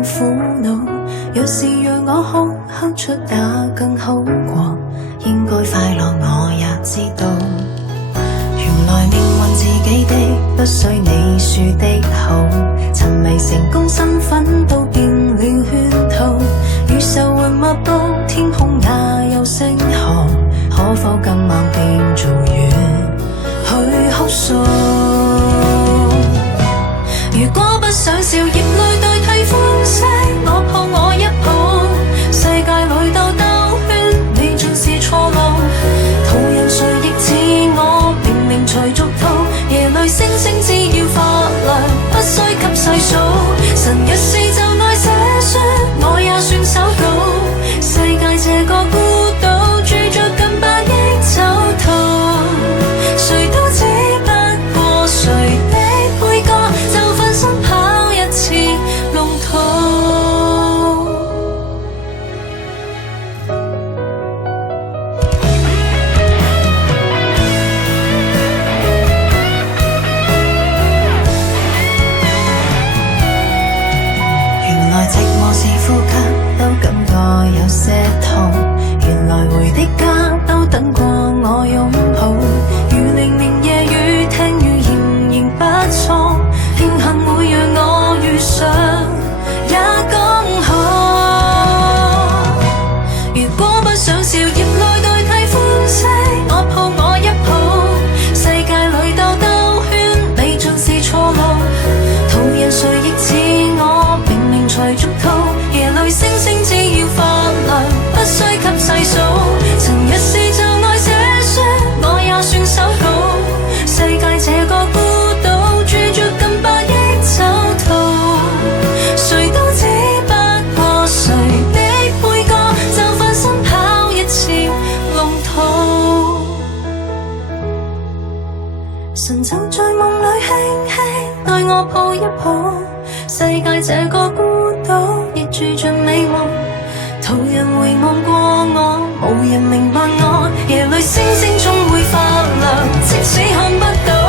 我苦惱。若是讓我哭，哭出也更好過。應該快樂我也知道，原來命運自己的，不需你說的好。沉迷成功身份都變了圈套，與愁雲密布，天空也有星河，可否今晚變做雨去哭訴？如果不想笑，葉淚代替歡聲，我抱我一抱，世界裏兜兜圈，你盡是錯路。途人誰亦似我，明明隨俗套，夜裏星星只要發亮，不需給細數。神若是就愛寫書，我也算手稿。世界這個孤島，住着近百億酒徒，誰都只不過誰的配角，就分身跑一次龍途。原來寂寞是呼吸，都感覺有些痛。原來回的家都等過我擁抱。如黎明夜雨，聽語言仍不錯。慶幸會讓我遇上也剛好。如果不想笑，葉淚代替歡聲，我抱我一抱。世界裏兜兜圈，你盡是錯路。途人誰亦似我，明明隨俗套，夜裏星星只要發亮，不需給細數。曾若是就愛寫書，我也算手稿。世界這個孤島，住着近百億酒徒，誰都只不過誰的配角，就分身跑一次龍途。神就在夢裏輕輕對我抱一抱，世界這個孤島亦住盡美夢。途人回望過我，無人明白我，夜裏星星總會發亮，即使看不到。